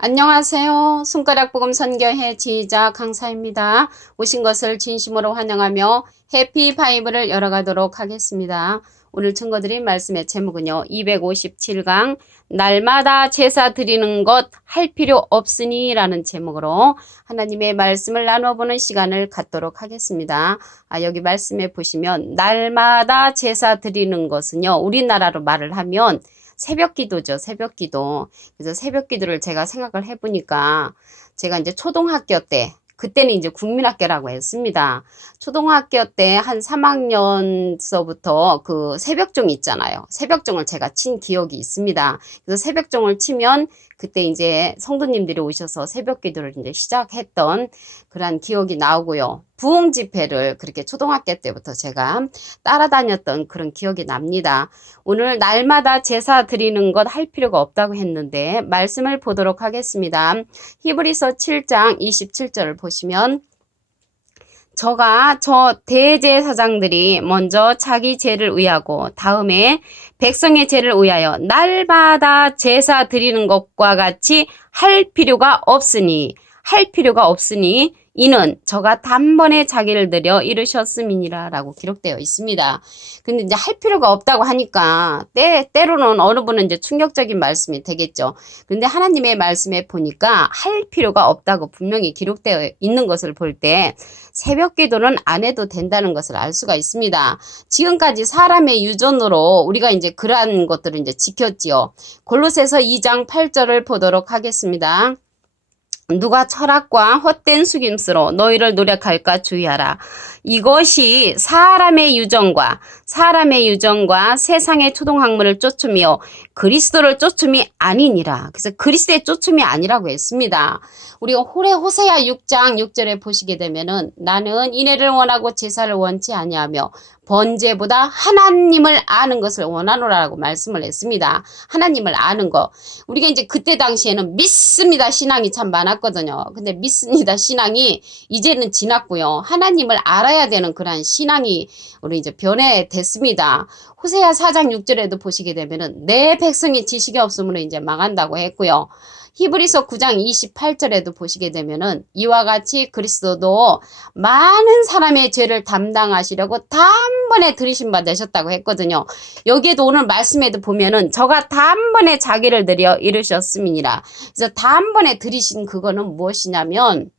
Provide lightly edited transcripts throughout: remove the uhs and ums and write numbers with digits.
안녕하세요. 손가락 복음 선교회 지휘자 강사입니다. 오신 것을 진심으로 환영하며 해피 바이블을 열어가도록 하겠습니다. 오늘 증거드린 말씀의 제목은요. 257강 날마다 제사 드리는 것 할 필요 없으니 라는 제목으로 하나님의 말씀을 나눠보는 시간을 갖도록 하겠습니다. 여기 말씀에 보시면 날마다 제사 드리는 것은요. 우리나라로 말을 하면 새벽 기도죠. 새벽 기도. 그래서 새벽 기도를 제가 생각을 해보니까 제가 이제 초등학교 때, 그때는 이제 국민학교라고 했습니다. 초등학교 때 한 3학년서부터 그 새벽종 있잖아요. 새벽종을 제가 친 기억이 있습니다. 그래서 새벽종을 치면 그때 이제 성도님들이 오셔서 새벽 기도를 이제 시작했던 그런 기억이 나오고요. 부흥 집회를 그렇게 초등학교 때부터 제가 따라다녔던 그런 기억이 납니다. 오늘 날마다 제사 드리는 것 할 필요가 없다고 했는데 말씀을 보도록 하겠습니다. 히브리서 7장 27절을 보시면 저 대제사장들이 먼저 자기 죄를 위하고 다음에 백성의 죄를 위하여 날마다 제사 드리는 것과 같이 할 필요가 없으니 이는 저가 단번에 자기를 들여 이르셨음이니라 라고 기록되어 있습니다. 근데 이제 할 필요가 없다고 하니까 때로는 어느 분은 이제 충격적인 말씀이 되겠죠. 근데 하나님의 말씀에 보니까 할 필요가 없다고 분명히 기록되어 있는 것을 볼 때 새벽 기도는 안 해도 된다는 것을 알 수가 있습니다. 지금까지 사람의 유전으로 우리가 이제 그러한 것들을 이제 지켰지요. 골로새서 2장 8절을 보도록 하겠습니다. 누가 철학과 헛된 숙임수로 너희를 노력할까 주의하라. 이것이 사람의 유전과 세상의 초동학문을 쫓음이요 그리스도를 쫓음이 아니니라. 그래서 그리스도의 쫓음이 아니라고 했습니다. 우리가 호세아 6장 6절에 보시게 되면은 나는 인애를 원하고 제사를 원치 아니하며 번제보다 하나님을 아는 것을 원하노라라고 말씀을 했습니다. 하나님을 아는 거. 우리가 이제 그때 당시에는 믿습니다 신앙이 참 많았거든요. 근데 믿습니다 신앙이 이제는 지났고요. 하나님을 알아야 되는 그러한 신앙이 우리 이제 변해됐습니다. 호세아 4장 6절에도 보시게 되면은 내 백성이 지식이 없으므로 이제 망한다고 했고요. 히브리서 9장 28절에도 보시게 되면은 이와 같이 그리스도도 많은 사람의 죄를 담당하시려고 단번에 들이신 바 되셨다고 했거든요. 여기에도 오늘 말씀에도 보면은 저가 단번에 자기를 들여 이르셨음이니라. 그래서 단번에 들이신 그거는 무엇이냐면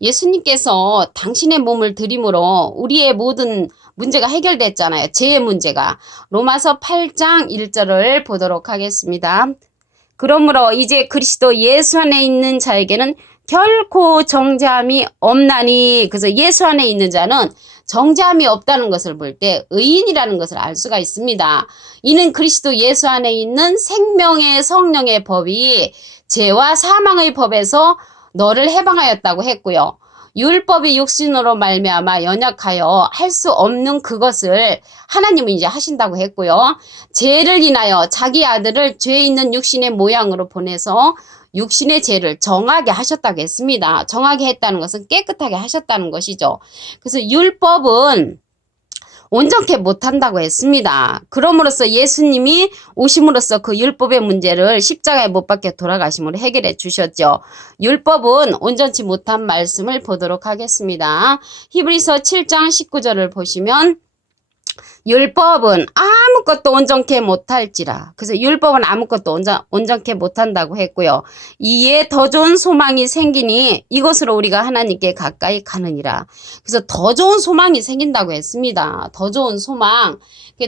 예수님께서 당신의 몸을 드림으로 우리의 모든 문제가 해결됐잖아요. 죄의 문제가. 로마서 8장 1절을 보도록 하겠습니다. 그러므로 이제 그리스도 예수 안에 있는 자에게는 결코 정죄함이 없나니. 그래서 예수 안에 있는 자는 정죄함이 없다는 것을 볼 때 의인이라는 것을 알 수가 있습니다. 이는 그리스도 예수 안에 있는 생명의 성령의 법이 죄와 사망의 법에서 너를 해방하였다고 했고요. 율법이 육신으로 말미암아 연약하여 할 수 없는 그것을 하나님은 이제 하신다고 했고요. 죄를 인하여 자기 아들을 죄 있는 육신의 모양으로 보내서 육신의 죄를 정하게 하셨다고 했습니다. 정하게 했다는 것은 깨끗하게 하셨다는 것이죠. 그래서 율법은 온전케 못한다고 했습니다. 그럼으로써 예수님이 오심으로써 그 율법의 문제를 십자가에 못 박혀 돌아가심으로 해결해 주셨죠. 율법은 온전치 못한 말씀을 보도록 하겠습니다. 히브리서 7장 19절을 보시면 율법은 아무것도 온전케 못할지라. 그래서 율법은 아무것도 온전케 못한다고 했고요. 이에 더 좋은 소망이 생기니 이것으로 우리가 하나님께 가까이 가느니라. 그래서 더 좋은 소망이 생긴다고 했습니다. 더 좋은 소망.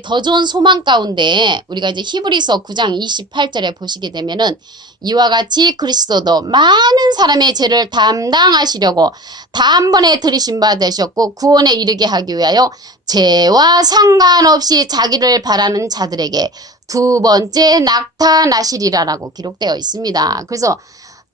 더 좋은 소망 가운데 우리가 이제 히브리서 9장 28절에 보시게 되면은 이와 같이 그리스도도 많은 사람의 죄를 담당하시려고 단번에 들이신 바 되셨고 구원에 이르게 하기 위하여 죄와 상관없이 자기를 바라는 자들에게 두 번째 나타나시리라라고 기록되어 있습니다. 그래서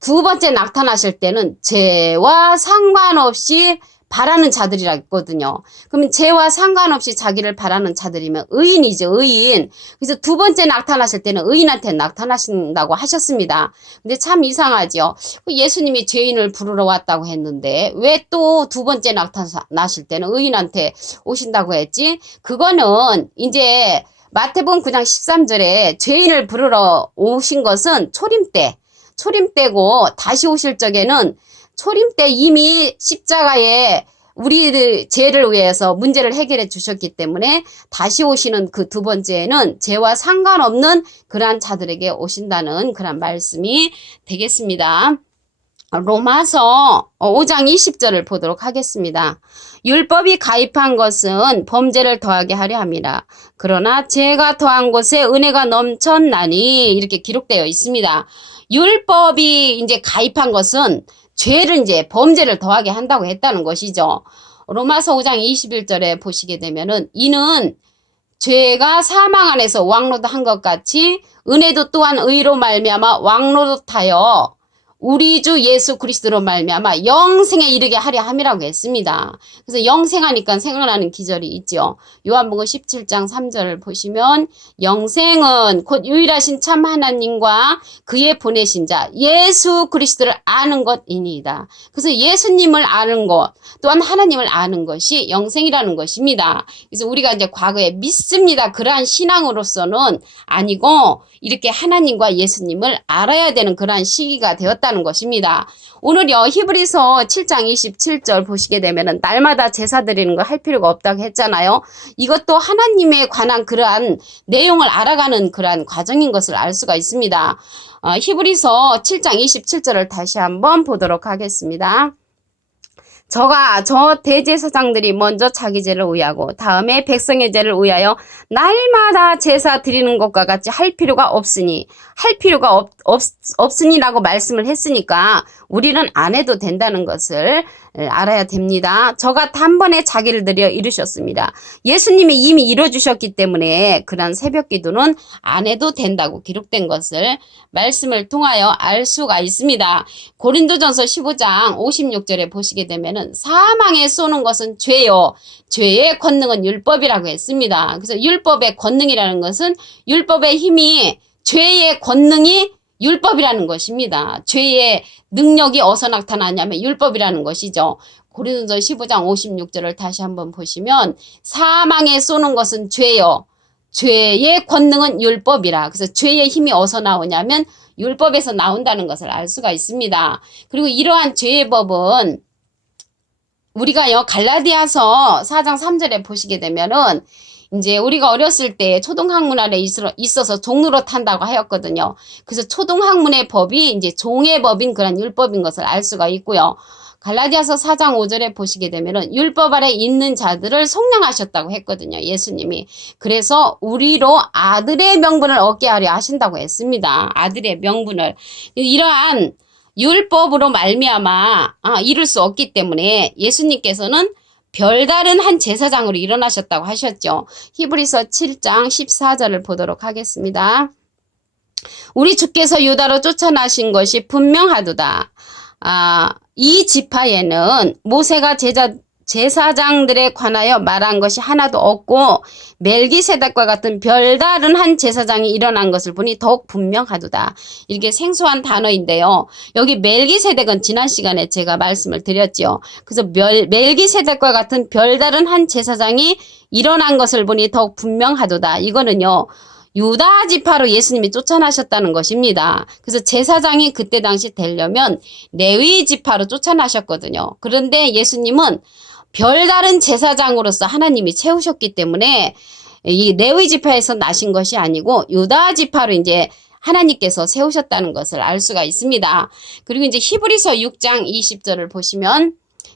두 번째 나타나실 때는 죄와 상관없이 바라는 자들이라 했거든요. 그러면 죄와 상관없이 자기를 바라는 자들이면 의인이죠, 의인. 그래서 두 번째 나타나실 때는 의인한테 나타나신다고 하셨습니다. 근데 참 이상하죠. 예수님이 죄인을 부르러 왔다고 했는데 왜 또 두 번째 나타나실 때는 의인한테 오신다고 했지? 그거는 이제 마태복음 9장 13절에 죄인을 부르러 오신 것은 초림 때 초림 때고 다시 오실 적에는 초림 때 이미 십자가에 우리들 죄를 위해서 문제를 해결해 주셨기 때문에 다시 오시는 그 두 번째는 죄와 상관없는 그러한 자들에게 오신다는 그런 말씀이 되겠습니다. 로마서 5장 20절을 보도록 하겠습니다. 율법이 가입한 것은 범죄를 더하게 하려 함이라. 그러나 죄가 더한 곳에 은혜가 넘쳤나니 이렇게 기록되어 있습니다. 율법이 이제 가입한 것은 죄를 이제 범죄를 더하게 한다고 했다는 것이죠. 로마서 5장 21절에 보시게 되면은 이는 죄가 사망 안에서 왕노릇한 것 같이 은혜도 또한 의로 말미암아 왕노릇하여 우리 주 예수 그리스도로 말미암아 영생에 이르게 하려 함이라고 했습니다. 그래서 영생하니까 생각나는 기절이 있죠. 요한복음 17장 3절을 보시면 영생은 곧 유일하신 참 하나님과 그의 보내신 자 예수 그리스도를 아는 것이니이다. 그래서 예수님을 아는 것 또한 하나님을 아는 것이 영생이라는 것입니다. 그래서 우리가 이제 과거에 믿습니다. 그러한 신앙으로서는 아니고 이렇게 하나님과 예수님을 알아야 되는 그러한 시기가 되었다는 것입니다. 오늘요 히브리서 7장 27절 보시게 되면은 날마다 제사 드리는 거 할 필요가 없다고 했잖아요. 이것도 하나님에 관한 그러한 내용을 알아가는 그러한 과정인 것을 알 수가 있습니다. 히브리서 7장 27절을 다시 한번 보도록 하겠습니다. 저 대제사장들이 먼저 자기 죄를 의하고 다음에 백성의 죄를 의하여 날마다 제사 드리는 것과 같이 할 필요가 없으니라고 말씀을 했으니까 우리는 안 해도 된다는 것을 알아야 됩니다. 저가 단번에 자기를 드려 이루셨습니다. 예수님이 이미 이뤄주셨기 때문에 그런 새벽 기도는 안 해도 된다고 기록된 것을 말씀을 통하여 알 수가 있습니다. 고린도전서 15장 56절에 보시게 되면은 사망에 쏘는 것은 죄요. 죄의 권능은 율법이라고 했습니다. 그래서 율법의 권능이라는 것은 율법의 힘이 죄의 권능이 율법이라는 것입니다. 죄의 능력이 어디서 나타나냐면 율법이라는 것이죠. 고린도전서 15장 56절을 다시 한번 보시면 사망에 쏘는 것은 죄요. 죄의 권능은 율법이라. 그래서 죄의 힘이 어디서 나오냐면 율법에서 나온다는 것을 알 수가 있습니다. 그리고 이러한 죄의 법은 우리가요 갈라디아서 4장 3절에 보시게 되면은 이제 우리가 어렸을 때 초등학문 안에 있어서 종로릇 한다고 하였거든요. 그래서 초등학문의 법이 이제 종의 법인 그런 율법인 것을 알 수가 있고요. 갈라디아서 4장 5절에 보시게 되면은 율법 아래 있는 자들을 속량하셨다고 했거든요. 예수님이. 그래서 우리로 아들의 명분을 얻게 하려 하신다고 했습니다. 아들의 명분을. 이러한 율법으로 말미암아 이룰 수 없기 때문에 예수님께서는 별다른 한 제사장으로 일어나셨다고 하셨죠. 히브리서 7장 14절을 보도록 하겠습니다. 우리 주께서 유다로 쫓아나신 것이 분명하도다. 이 지파에는 모세가 제사장들에 관하여 말한 것이 하나도 없고 멜기세덱과 같은 별다른 한 제사장이 일어난 것을 보니 더욱 분명하도다. 이렇게 생소한 단어인데요. 여기 멜기세덱은 지난 시간에 제가 말씀을 드렸죠. 그래서 멜기세덱과 같은 별다른 한 제사장이 일어난 것을 보니 더욱 분명하도다. 이거는요. 유다 지파로 예수님이 쫓아나셨다는 것입니다. 그래서 제사장이 그때 당시 되려면 레위 지파로 쫓아나셨거든요. 그런데 예수님은 별다른 제사장으로서 하나님이 채우셨기 때문에 이 레위 지파에서 나신 것이 아니고 유다 지파로 이제 하나님께서 세우셨다는 것을 알 수가 있습니다. 그리고 이제 히브리서 6장 20절을 보시면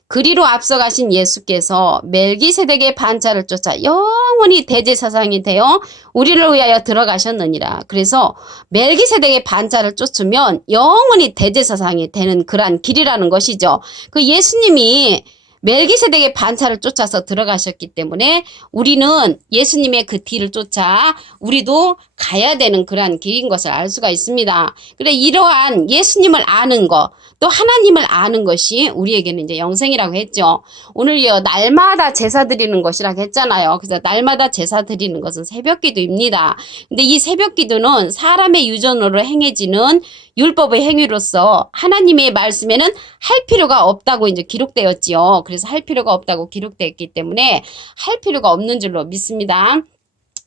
그리로 앞서가신 예수께서 멜기세덱의 반차를 쫓아 영원히 대제사장이 되어 우리를 위하여 들어가셨느니라. 그래서 멜기세덱의 반차를 쫓으면 영원히 대제사장이 되는 그러한 길이라는 것이죠. 그 예수님이 멜기세덱의 반차를 쫓아서 들어가셨기 때문에 우리는 예수님의 그 뒤를 쫓아 우리도 가야 되는 그러한 길인 것을 알 수가 있습니다. 그래 이러한 예수님을 아는 것, 또 하나님을 아는 것이 우리에게는 이제 영생이라고 했죠. 오늘요 날마다 제사 드리는 것이라고 했잖아요. 그래서 날마다 제사 드리는 것은 새벽기도입니다. 근데 이 새벽기도는 사람의 유전으로 행해지는 율법의 행위로서 하나님의 말씀에는 할 필요가 없다고 이제 기록되었지요. 그래서 할 필요가 없다고 기록되었기 때문에 할 필요가 없는 줄로 믿습니다.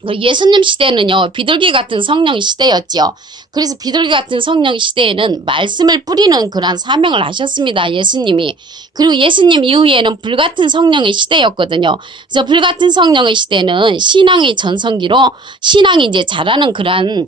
예수님 시대는요, 비둘기 같은 성령의 시대였죠. 그래서 비둘기 같은 성령의 시대에는 말씀을 뿌리는 그러한 사명을 하셨습니다, 예수님이. 그리고 예수님 이후에는 불같은 성령의 시대였거든요. 그래서 불같은 성령의 시대는 신앙의 전성기로 신앙이 이제 자라는 그러한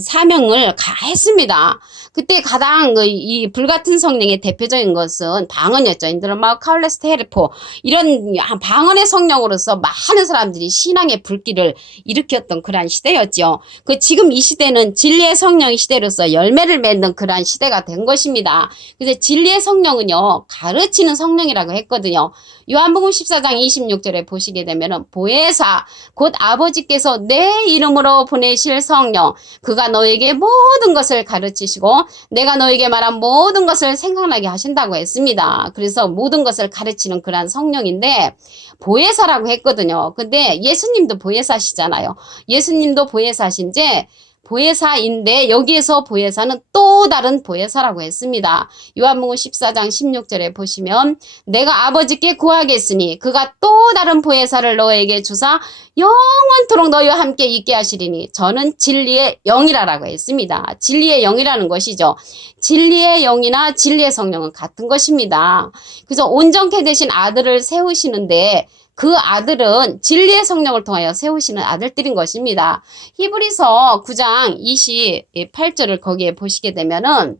사명을 했습니다. 그때 가장 이 불같은 성령의 대표적인 것은 방언이었죠. 인드로마 카울레스 테레포 이런 방언의 성령으로서 많은 사람들이 신앙의 불길을 일으켰던 그러한 시대였죠. 지금 이 시대는 진리의 성령의 시대로서 열매를 맺는 그러한 시대가 된 것입니다. 그래서 진리의 성령은요, 가르치는 성령이라고 했거든요. 요한복음 14장 26절에 보시게 되면은 보혜사 곧 아버지께서 내 이름으로 보내실 성령 그가 너에게 모든 것을 가르치시고 내가 너에게 말한 모든 것을 생각나게 하신다고 했습니다. 그래서 모든 것을 가르치는 그러한 성령인데 보혜사라고 했거든요. 근데 예수님도 보혜사시잖아요. 예수님도 보혜사인데 여기에서 보혜사는 또 다른 보혜사라고 했습니다. 요한복음 14장 16절에 보시면 내가 아버지께 구하겠으니 그가 또 다른 보혜사를 너에게 주사 영원토록 너희와 함께 있게 하시리니 저는 진리의 영이라고 했습니다. 진리의 영이라는 것이죠. 진리의 영이나 진리의 성령은 같은 것입니다. 그래서 온전케 되신 아들을 세우시는데 그 아들은 진리의 성령을 통하여 세우시는 아들들인 것입니다. 히브리서 9장 28절을 거기에 보시게 되면은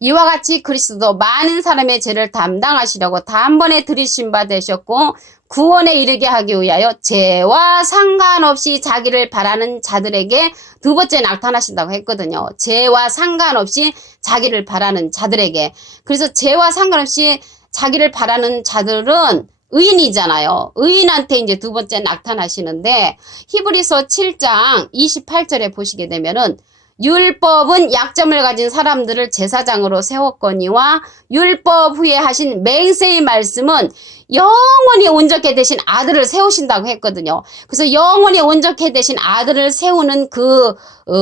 이와 같이 그리스도도 많은 사람의 죄를 담당하시려고 단번에 들이신 바 되셨고 구원에 이르게 하기 위하여 죄와 상관없이 자기를 바라는 자들에게 두 번째 나타나신다고 했거든요. 죄와 상관없이 자기를 바라는 자들에게. 그래서 죄와 상관없이 자기를 바라는 자들은 의인이잖아요. 의인한테 이제 두 번째 나타나시는데 히브리서 7장 28절에 보시게 되면은 율법은 약점을 가진 사람들을 제사장으로 세웠거니와 율법 후에 하신 맹세의 말씀은 영원히 온전케 되신 아들을 세우신다고 했거든요. 그래서 영원히 온전케 되신 아들을 세우는 그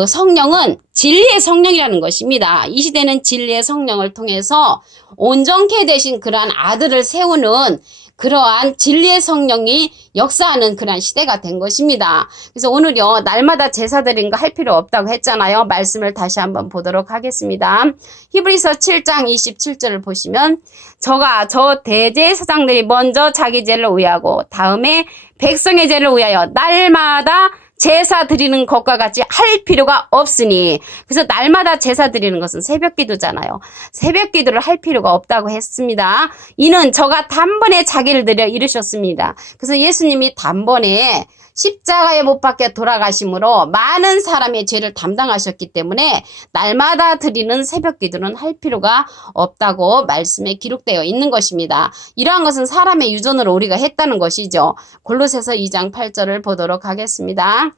성령은 진리의 성령이라는 것입니다. 이 시대는 진리의 성령을 통해서 온전케 되신 그러한 아들을 세우는 그러한 진리의 성령이 역사하는 그러한 시대가 된 것입니다. 그래서 오늘요, 날마다 제사 드리는 거 할 필요 없다고 했잖아요. 말씀을 다시 한번 보도록 하겠습니다. 히브리서 7장 27절을 보시면 저 대제사장들이 먼저 자기 죄를 위하고 다음에 백성의 죄를 위하여 날마다 제사 드리는 것과 같이 할 필요가 없으니, 그래서 날마다 제사 드리는 것은 새벽 기도잖아요. 새벽 기도를 할 필요가 없다고 했습니다. 이는 저가 단번에 자기를 드려 이르셨습니다. 그래서 예수님이 단번에 십자가에 못 박혀 돌아가심으로 많은 사람의 죄를 담당하셨기 때문에 날마다 드리는 새벽 기도는 할 필요가 없다고 말씀에 기록되어 있는 것입니다. 이러한 것은 사람의 유전으로 우리가 했다는 것이죠. 골로새서 2장 8절을 보도록 하겠습니다.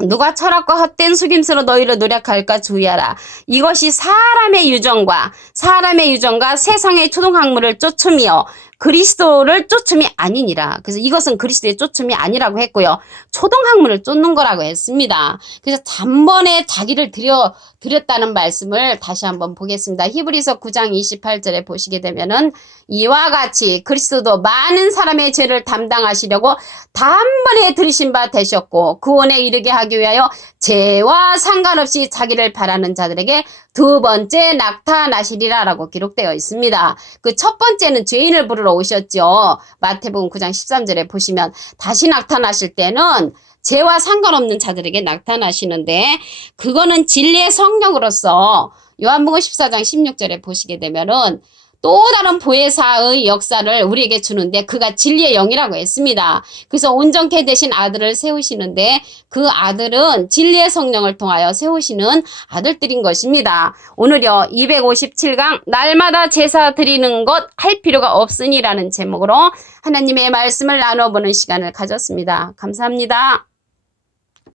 누가 철학과 헛된 속임수로 너희를 노력할까 주의하라. 이것이 사람의 유전과 세상의 초동학문을 쫓음이여 그리스도를 쫓음이 아니니라. 그래서 이것은 그리스도의 쫓음이 아니라고 했고요. 초동학문을 쫓는 거라고 했습니다. 그래서 단번에 자기를 드렸다는 말씀을 다시 한번 보겠습니다. 히브리서 9장 28절에 보시게 되면은 이와 같이 그리스도도 많은 사람의 죄를 담당하시려고 단번에 들이신 바 되셨고 구원에 이르게 하기 위하여 죄와 상관없이 자기를 바라는 자들에게 두 번째 나타나시리라라고 기록되어 있습니다. 그 첫 번째는 죄인을 부르러 오셨죠. 마태복음 9장 13절에 보시면 다시 나타나실 때는 죄와 상관없는 자들에게 나타나시는데 그거는 진리의 성령으로서 요한복음 14장 16절에 보시게 되면은 또 다른 보혜사의 역사를 우리에게 주는데 그가 진리의 영이라고 했습니다. 그래서 온전케 되신 아들을 세우시는데 그 아들은 진리의 성령을 통하여 세우시는 아들들인 것입니다. 오늘요 257강 날마다 제사 드리는 것 할 필요가 없으니라는 제목으로 하나님의 말씀을 나눠보는 시간을 가졌습니다. 감사합니다.